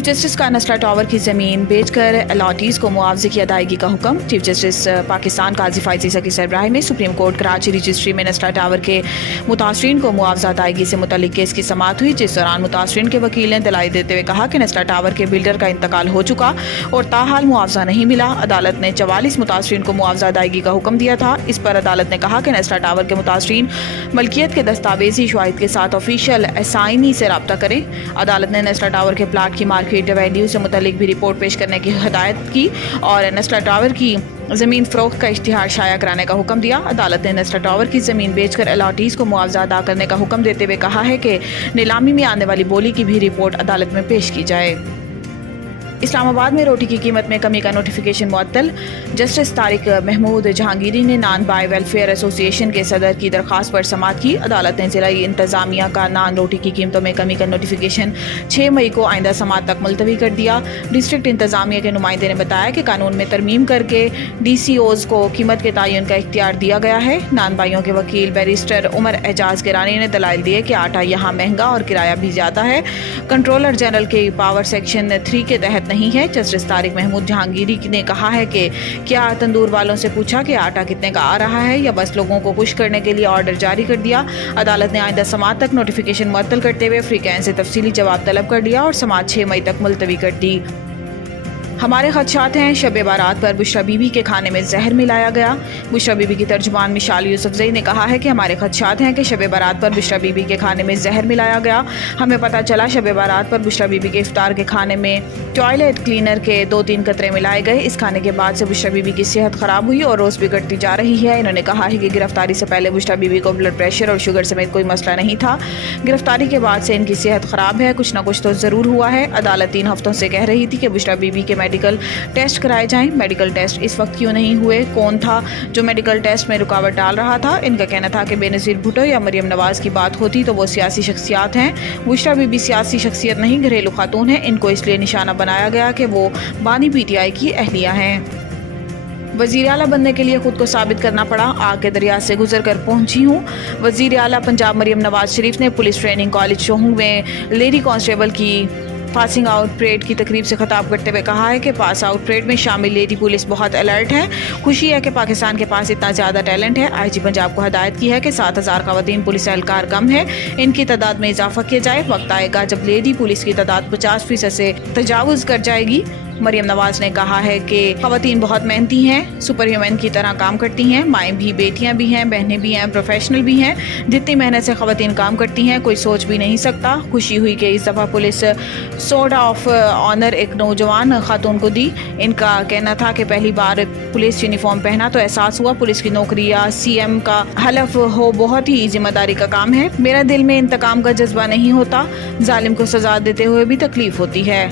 Chief justice کا نسلا tower کی زمین بیچ کر الاٹیز کو معاوضے کی ادائیگی کا حکم۔ چیف جسٹس پاکستان قاضی فائز عیسیٰ کی سربراہی میں سپریم کورٹ کراچی رجسٹری میں نسلا ٹاور کے متاثرین کو معاوضہ ادائیگی سے متعلق کیس کی سماعت ہوئی، جس دوران متاثرین کے وکیل نے دلائل دیتے ہوئے کہا کہ نسلا ٹاور کے بلڈر کا انتقال ہو چکا اور تاحال معاوضہ نہیں ملا۔ عدالت نے 44 متاثرین کو معاوضہ ادائیگی کا حکم دیا تھا۔ اس پر عدالت نے کہا کہ نسلا ٹاور کے متاثرین ملکیت کے دستاویزی شواہد کے ساتھ آفیشیل اسائنی سے رابطہ کریں۔ عدالت نے نسلا ٹاور کے پلاٹ کی مارکیٹ ویلیو سے متعلق بھی رپورٹ پیش کرنے کی ہدایت کی اور نسلا ٹاور کی زمین فروخت کا اشتہار شائع کرانے کا حکم دیا۔ عدالت نے نسلا ٹاور کی زمین بیچ کر الاٹیز کو معاوضہ ادا کرنے کا حکم دیتے ہوئے کہا ہے کہ نیلامی میں آنے والی بولی کی بھی رپورٹ عدالت میں پیش کی جائے۔ اسلام آباد میں روٹی کی قیمت میں کمی کا نوٹیفیکیشن معطل۔ جسٹس طارق محمود جہانگیری نے نان بائی ویلفیئر ایسوسی ایشن کے صدر کی درخواست پر سماعت کی۔ عدالت نے ضلعی انتظامیہ کا نان روٹی کی قیمتوں میں کمی کا نوٹیفیکیشن 6 مئی کو آئندہ سماعت تک ملتوی کر دیا۔ ڈسٹرکٹ انتظامیہ کے نمائندے نے بتایا کہ قانون میں ترمیم کر کے ڈی سی اوز کو قیمت کے تعین کا اختیار دیا گیا ہے۔ نان بھائیوں کے وکیل بیرسٹر عمر اعجاز گرانی نے دلائل دیے کہ آٹا یہاں مہنگا اور کرایہ بھی زیادہ ہے، کنٹرولر جنرل کے پاور سیکشن 3 کے تحت نہیں ہے۔ جسٹس طارق محمود جہانگیری نے کہا ہے کہ کیا تندور والوں سے پوچھا کہ آٹا کتنے کا آ رہا ہے یا بس لوگوں کو خوش کرنے کے لیے آرڈر جاری کر دیا۔ عدالت نے آئندہ سماعت تک نوٹیفیکیشن معطل کرتے ہوئے فریقین سے تفصیلی جواب طلب کر لیا اور سماعت 6 مئی تک ملتوی کر دی۔ ہمارے خدشات ہیں، شب بارات پر بشریٰ بی بی کے کھانے میں زہر ملایا گیا۔ بشریٰ بی بی کی ترجمان مشال یوسفزئی نے کہا ہے کہ ہمارے خدشات ہیں کہ شب بارات پر بشریٰ بی بی کے کھانے میں زہر ملایا گیا۔ ہمیں پتہ چلا شب بارات پر بشریٰ بی بی کے افطار کے کھانے میں ٹوائلٹ کلینر کے 2-3 قطرے ملائے گئے۔ اس کھانے کے بعد سے بشریٰ بی بی کی صحت خراب ہوئی اور روز بگڑتی جا رہی ہے۔ انہوں نے کہا ہے کہ گرفتاری سے پہلے بشریٰ بی بی کو بلڈ پریشر اور شوگر سمیت کوئی مسئلہ نہیں تھا، گرفتاری کے بعد سے ان کی صحت خراب ہے، کچھ نہ کچھ تو ضرور ہوا ہے۔ عدالت 3 ہفتوں سے کہہ رہی تھی کہ بشریٰ بی بی کے میڈیکل ٹیسٹ کرائے جائیں۔ میڈیکل ٹیسٹ اس وقت کیوں نہیں ہوئے؟ کون تھا جو میڈیکل ٹیسٹ میں رکاوٹ ڈال رہا تھا؟ ان کا کہنا تھا کہ بے نظیر بھٹو یا مریم نواز کی بات ہوتی تو وہ سیاسی شخصیات ہیں۔ بشریٰ بی بی سیاسی شخصیت نہیں، گھریلو خاتون ہیں۔ ان کو اس لیے نشانہ بنایا گیا کہ وہ بانی پی ٹی آئی کی اہلیہ ہیں۔ وزیر اعلیٰ بننے کے لیے خود کو ثابت کرنا پڑا، آگ کے دریا سے گزر کر پہنچی ہوں۔ وزیر اعلیٰ پنجاب مریم نواز شریف نے پولیس ٹریننگ کالج شوہنگ میں لیڈی کانسٹیبل کی پاسنگ آؤٹ پریڈ کی تقریب سے خطاب کرتے ہوئے کہا ہے کہ پاس آؤٹ پریڈ میں شامل لیڈی پولیس بہت الرٹ ہے۔ خوشی ہے کہ پاکستان کے پاس اتنا زیادہ ٹیلنٹ ہے۔ آئی جی پنجاب کو ہدایت کی ہے کہ 7000 خواتین پولیس اہلکار کم ہے، ان کی تعداد میں اضافہ کیا جائے۔ وقت آئے گا جب لیڈی پولیس کی تعداد 50% سے تجاوز کر جائے گی۔ مریم نواز نے کہا ہے کہ خواتین بہت محنتی ہیں، سپر ہیومن کی طرح کام کرتی ہیں، مائیں بھی، بیٹیاں بھی ہیں، بہنیں بھی ہیں، پروفیشنل بھی ہیں۔ جتنی محنت سے خواتین کام کرتی ہیں کوئی سوچ بھی نہیں سکتا۔ خوشی ہوئی کہ اس دفعہ پولیس سورڈ آف آنر ایک نوجوان خاتون کو دی۔ ان کا کہنا تھا کہ پہلی بار پولیس یونیفارم پہنا تو احساس ہوا پولیس کی نوکری یا سی ایم کا حلف ہو بہت ہی ذمہ داری کا کام ہے۔ میرا دل میں انتقام کا جذبہ نہیں ہوتا، ظالم کو سزا دیتے ہوئے بھی تکلیف ہوتی ہے۔